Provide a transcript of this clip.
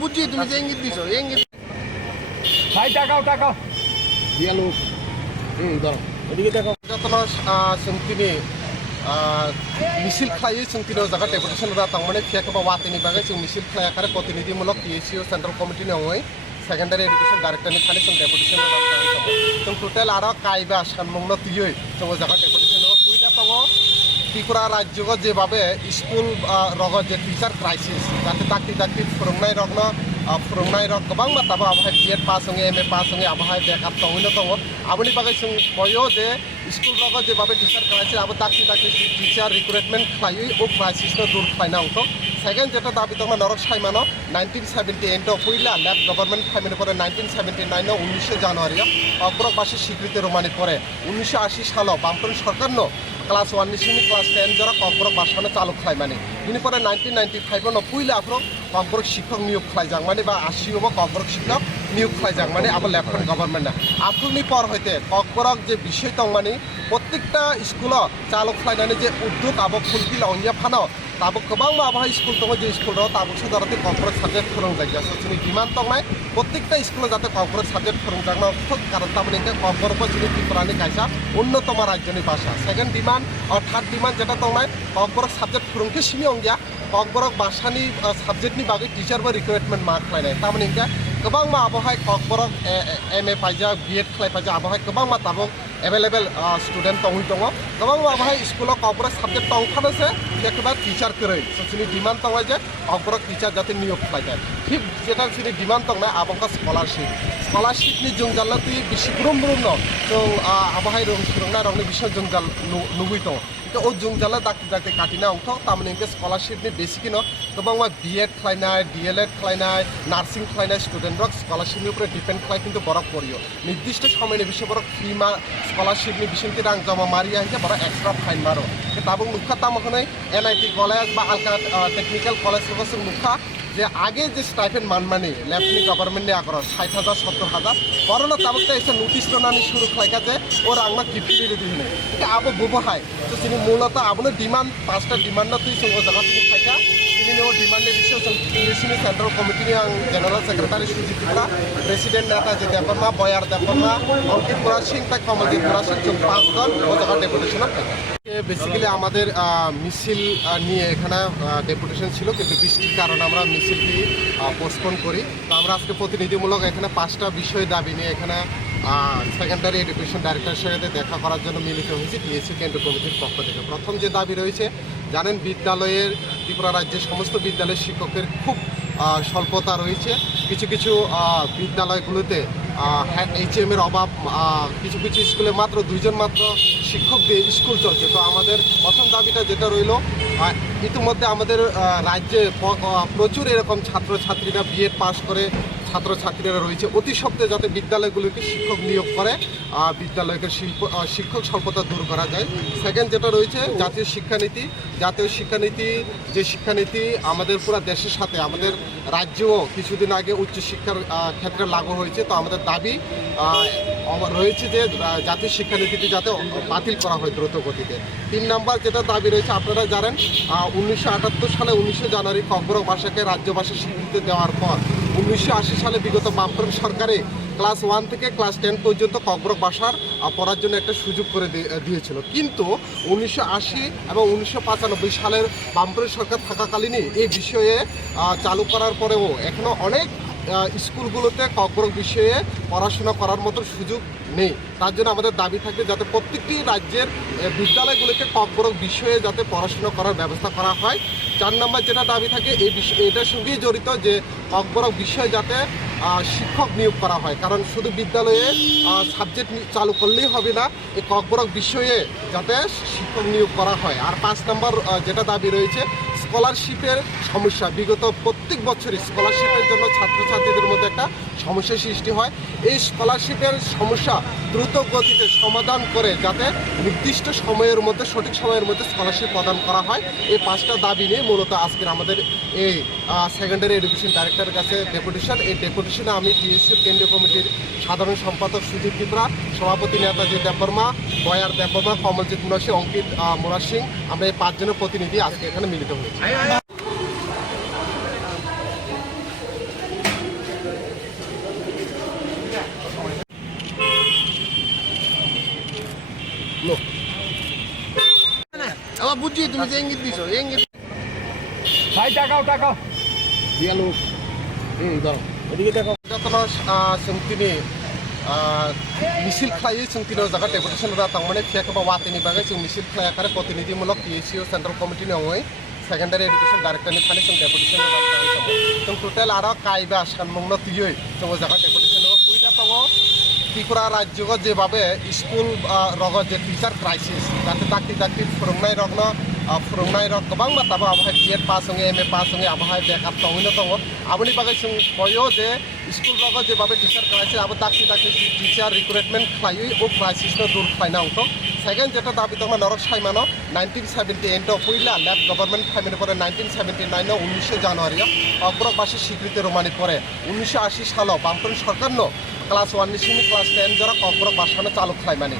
বুঝছি তুমি যে ইঙ্গিত দিছো ইঙ্গিত ভাই টাকাও দিয়ালো ধরো এদিকে দেখো যতন जोंथिनि मिसिल खालायो जोंथिनि जागा डेपुटेसनफोरा थांनानै फियाखौबा वाटिनि बागै जों मिसिल खालायाखै प्रतिनिधिमूलक PSU सेंट्रल कमिटिनि अङै सेकेंडारि एडुकेशन डायरेक्टरनि थाखाय जों डेपुटेसन जों टोटेल आरो कायबा सानमुंनो तुयै जों जागा डेपुटेसन पुइला दङ त्रिपुरा राज्यखौ जेभाबे स्कुल रग जे टीचार क्राइसिस जाहाथे दाखि फोरोंनाय रगनो फोरोंनाय रग गोबां माताबो आबहाय BEd पास होङो MA पास होङो आबहाय बेकआप दङैनो दङ आबनि बागै जों बयो जे स्कुल रग जेभाबे टीचार क्राइसिस आबो दाखि टीचार रिक्रुटमेंट खालायो ओ क्राइसिसनो दूर खालायना अंथ सेकेंड जेटा दाबि दङ नरक साइमानो 1978 पुइला लेफ्ट गभर्नमेंट फाइमेन परे 1979 19 জানুয়ারি অগ্রবাসী স্বীকৃতি রোমানি পরে 1980 সাল বামপন্থী সরকারনো क्लास 1 निसिनि क्लास 10 जरा ककबरक बासानो चालु खालायमानि बिनि परे 1995 नो पुइला आफ्रो ककबरक शिक्षक नियोग खालायजांमानि बा 80 बा ककबरक शिक्षक नियोग खालायजांमानि आबो लेफ्टेनेंट गभर्नमेंट आफ्रोनि पर हयते ककबरक जे विषय दंमानि प्रत्येकटा स्कुल चालु खालायनानै जे उद्योग आबो फुलफिल अनिया फानो ताबो गोबां आबहाय स्कुल दङ जे स्कुल दङ ताबो सदारते ककबरक साबजेक्ट फोरोंजायो जोंनि डिमान्ड दंनाय प्रत्येकटा स्कुल जाते ककबरक साबजेक्ट फोरोंजानो कारण तामाने ककबरक जोंनि त्रिपुरानि कायसा उन्नतम राज्यनि भाषा सेकेंड डिमान्ड और थार्ड डिमान्ड जेटा दंनाय ककबरक साबजेक्ट फोरोंथे सिमी अंगिया ककबरक भाषानि साबजेक्टनि बागै टीचारबो रिक्रुटमेंट मा खालायनाय तामाने गोबां मा आबहाय ककबरक MA पाइजा BEd खालाय पाइजा आबहाय गोबां मा ताबो एवेलेबल स्टूडेंट दङ गोबां आबहाय स्कुलाव ककबरक साबजेक्ट दंखानोसो एकेबारे टीचार करै जोंनि डिमान्ड दङ जे ककबरक टीचार जाते नियोग खालायनाय फिफ्थ जेटा जोंनि डिमान्ड दंनाय आबंका स्कलारशिपनि जोंजाल तुइ बिसि ब्रुम जों आबहाय फोरोंनाय रंनि बिसय जोंजाल नुबै दङ तो ओ जोंजाला दाखि काटिना अंथ तामाने स्कलारशिपनि बेसिकनो गोबां BEd खालायनाय DLEd खालायनाय नार्सिं खालायनाय स्टूडेंटरक स्कलारशिपनि ऊपर डिपेंड खालाय किन्तु बरक करियो निर्दिष्ट समयनि बिसय बरक फी मा स्कलारशिपनि बिसंति रां जमा मारिया हिसाब बरक एक्सट्रा फाइन मारो ताबो मुखा तामखनै NIT कलेज बा आलका टेक्निकल कलेज जों मुखा जे आगे जे स्टाइपेंड मानमानि लेफ्टनि गभर्नमेंटनि आगर 60,000 70,000 बरनो ताबकता एसे नोटिस दोनानि शुरू खालायका जे ओ रांना किफिनि रेडी होनो कि आबो बुबहाय तो जोंनि मूलत आबनो डिमान्ड पांचटा डिमान्ड तुइ जों जागा तुइ खायका बिनि डिमान्डनि बिषय जों PSU सेंट्रल कमिटिनि आं जनरल सेक्रेटारि सुजितरा प्रेसिडेंट नेता जे देबरमा बयार देबरमा अंकित मुरा सिंह तक कमलदीप मुरा सिंह जों पांचजन ओ जागा डेपुटेशन खायका बेसिकली আমাদের মিছিল নিয়ে এখানে ডেপুটেশন ছিল কিন্তু বৃষ্টির কারণে আমরা মিছিলটি পোস্টপোন করি তো আমরা আজকে প্রতিনিধিমূলক এখানে পাঁচটা বিষয় দাবি নিয়ে এখানে সেকেন্ডারি এডুকেশন ডাইরেক্টরের সাথে দেখা করার জন্য মিলিত হয়েছি PSU কেন্দ্রীয় কমিটির পক্ষ থেকে প্রথম যে দাবি রয়েছে জানেন বিদ্যালয়ের ত্রিপুরা রাজ্যের সমস্ত বিদ্যালয়ের শিক্ষকের খুব স্বল্পতা রয়েছে কিছু বিদ্যালয়গুলোতে HM এর অভাব কিছু স্কুলে মাত্র 2 জন মাত্র শিক্ষক দিয়ে স্কুল চলছে তো আমাদের প্রথম দাবিটা যেটা রইল ইতিমধ্যে আমাদের রাজ্যে প্রচুর এরকম ছাত্রছাত্রীরা BEd পাস করে ছাত্রছাত্রীরা রয়েছে অতি সত্ত্বে যাতে বিদ্যালয়গুলোকে শিক্ষক নিয়োগ করে বিদ্যালয়কে শিক্ষক স্বল্পতা দূর করা যায় সেকেন্ড যেটা রয়েছে জাতীয় শিক্ষানীতি যে শিক্ষানীতি আমাদের পুরো দেশের সাথে আমাদের রাজ্যেও কিছুদিন আগে উচ্চশিক্ষার ক্ষেত্রে লাগু হয়েছে তো আমাদের দাবি রয়েছে যে জাতীয় শিক্ষানীতিটি যাতে বাতিল করা হয় দ্রুত গতিতে 3 নম্বর যেটা দাবি রয়েছে আপনারা জানেন 1978 সালে 19 জানুয়ারি ককবরক ভাষাকে রাজ্য ভাষা স্বীকৃতি দেওয়ার পর 1980 সালে বিগত বামফ্রন্ট সরকারে ক্লাস 1 থেকে ক্লাস 10 পর্যন্ত ককবরক ভাষার পড়ার জন্য একটা সুযোগ করে দিয়েছিল কিন্তু 1980 এবং 1995 সালের বামফ্রন্ট সরকার থাকাকালীনই এই বিষয়ে চালু করার পরেও এখনো অনেক স্কুলগুলোতে ককবরক বিষয়ে পড়াশোনা করার মতো সুযোগ নেই তার জন্য আমাদের দাবি থাকবে যাতে প্রত্যেকটি রাজ্যের বিদ্যালয়গুলোকে ককবরক বিষয়ে যাতে পড়াশোনা করার ব্যবস্থা করা হয় 4 নম্বর যেটা দাবি থাকে এই বিষয় এটার সঙ্গেই জড়িত যে ককবরক বিষয়ে যাতে শিক্ষক নিয়োগ করা হয় কারণ শুধু বিদ্যালয়ে সাবজেক্ট চালু করলেই হবে না এই ককবরক বিষয়ে যাতে শিক্ষক নিয়োগ করা হয় আর 5 নম্বর যেটা দাবি রয়েছে স্কলারশিপের সমস্যা বিগত প্রত্যেক বছরই স্কলারশিপের জন্য ছাত্রছাত্রীদের মধ্যে একটা সমস্যার সৃষ্টি হয় এই স্কলারশিপের সমস্যা দ্রুত গতিতে সমাধান করে যাতে নির্দিষ্ট সময়ের মধ্যে সঠিক সময়ের মধ্যে স্কলারশিপ প্রদান করা হয় এই 5টা দাবি নিয়ে মূলত আজকের আমাদের এই সেকেন্ডারি এডুকেশন ডাইরেক্টরের কাছে ডেপুটেশন এই ডেপুটেশনে আমি PSU কেন্দ্রীয় কমিটির সাধারণ সম্পাদক সুজিত ত্রিপুরা সভাপতি নেতাজি দেববর্মা বয়ার দেববর্মা কমলজিৎ মুরা সিং অঙ্কিত মুরা সিং আমরা এই 5 জনের প্রতিনিধি আজকে এখানে মিলিত হয়েছি বুঝছি তুমি যে ইঙ্গিত দিছো এই ইঙ্গিত ভাই টাকাও টাকাও দিয়ালো ধরো এদিকে দেখো যতন सोंथिनि मिसिल खालायो जोंथिनो जागा डेपुटेसनफोरा थांमाने फियाखौबा वातिनि बागै जों मिसिल खालायाखारे प्रतिनिधिमूलक PSCO सेंट्रल कमिटिनि अङै सेकेंडारि एडुकेशन डायरेक्टरनि फाने जों डेपुटेसन जों टोटेल आरो कायबा सानमुंनो तुयै जों जागा डेपुटेसन पुइला दङ त्रिपुरा राज्यखौ जेभाबे स्कुल रग जे टीचार क्राइसिस जाहाथे दाखि दाखि फोरोंनाय रग गोबां माताबो आबहाय BEd पास होङो MA पास होङो आबहाय बेकआप दङैनो दङ आबनि बागै जों कयो जे स्कुल रग जेभाबे टीचार क्राइसिस आबो दाखि दाखि टीचार रिक्रुटमेंट खालायो ओ क्राइसिसनो दूर खालायना अंथ सेकेंड जेटा दाबि दङ नरक साइमानो 1978 पहिला लेफ्ट गभर्नमेंट फाइमेन परे 1979 19 জানুয়ারি অগ্রবাসী স্বীকৃতি রোমানি পরে 1980 সাল বামপন্থী সরকারনো ক্লাস 1 নিশ্চিত ক্লাস 10 যারা অগ্রবাসানো চালু খাইমানি